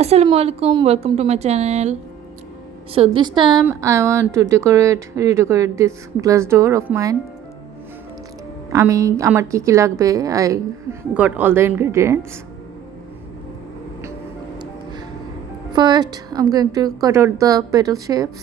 Assalamu alaikum, welcome to my channel. So this time I want to redecorate this glass door of mine. আমার কি কি লাগবে, I got all the ingredients. First I'm going to cut out the petal shapes.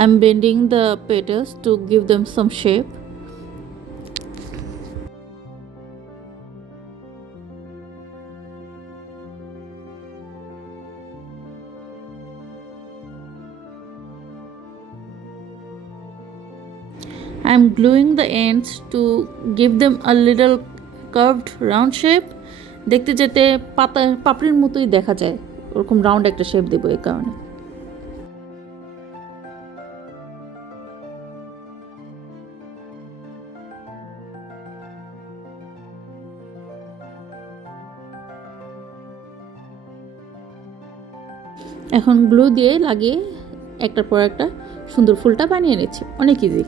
I'm bending the petals to give them some shape. I'm gluing the ends to give them a little curved round shape. দেখতে যেতে পাপড়ির মতোই দেখা যায়, ওরকম রাউন্ড একটা শেপ দেবো এই কারণে। এখন গ্লু দিয়ে লাগিয়ে একটার পর একটা সুন্দর ফুলটা বানিয়ে নিচ্ছি, অনেক ইজি।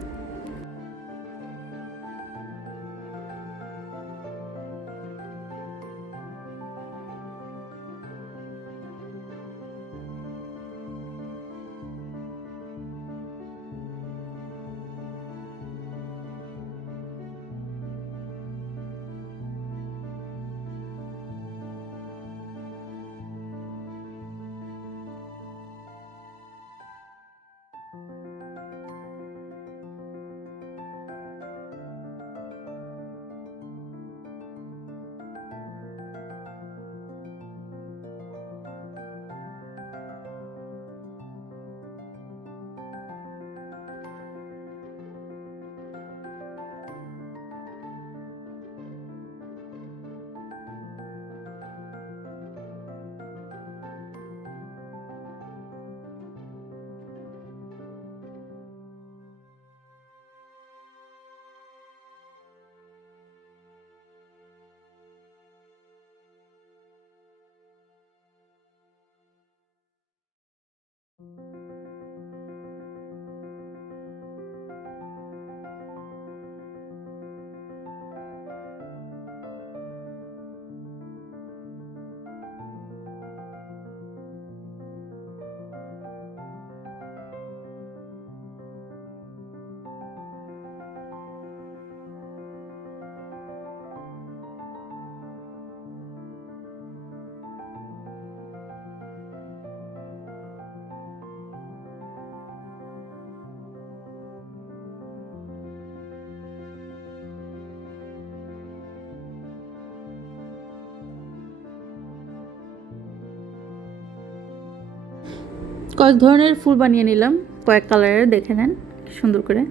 কয়েক ধরনের ফুল বানিয়ে নিলাম, কয়েক কালারের, দেখে নেন সুন্দর করে।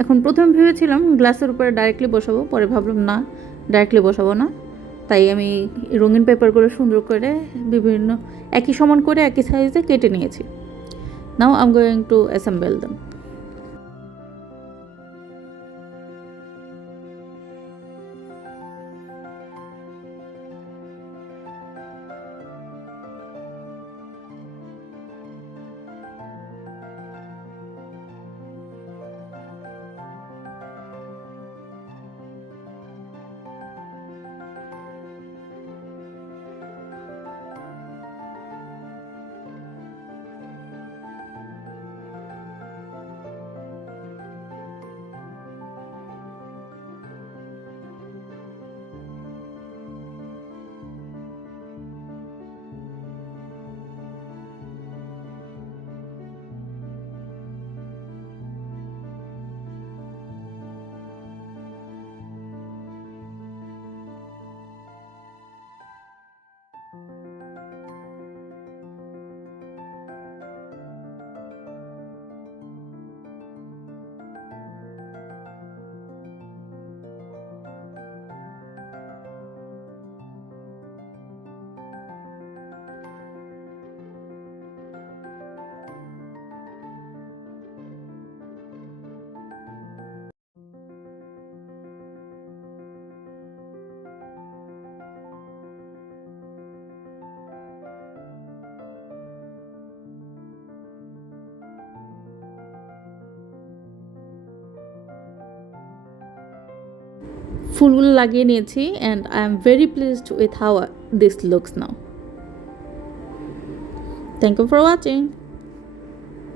এখন প্রথমে ভেবেছিলাম গ্লাসের উপরে ডাইরেক্টলি বসাবো, পরে ভাবলাম না, ডাইরেক্টলি বসাবো না, তাই আমি রঙিন পেপারগুলো সুন্দর করে বিভিন্ন একই সমান করে একই সাইজে কেটে নিয়েছি। Now I am going to assemble them. ফুলগুলো লাগিয়ে নিয়েছি and I am very pleased with how this looks now. Thank you for watching.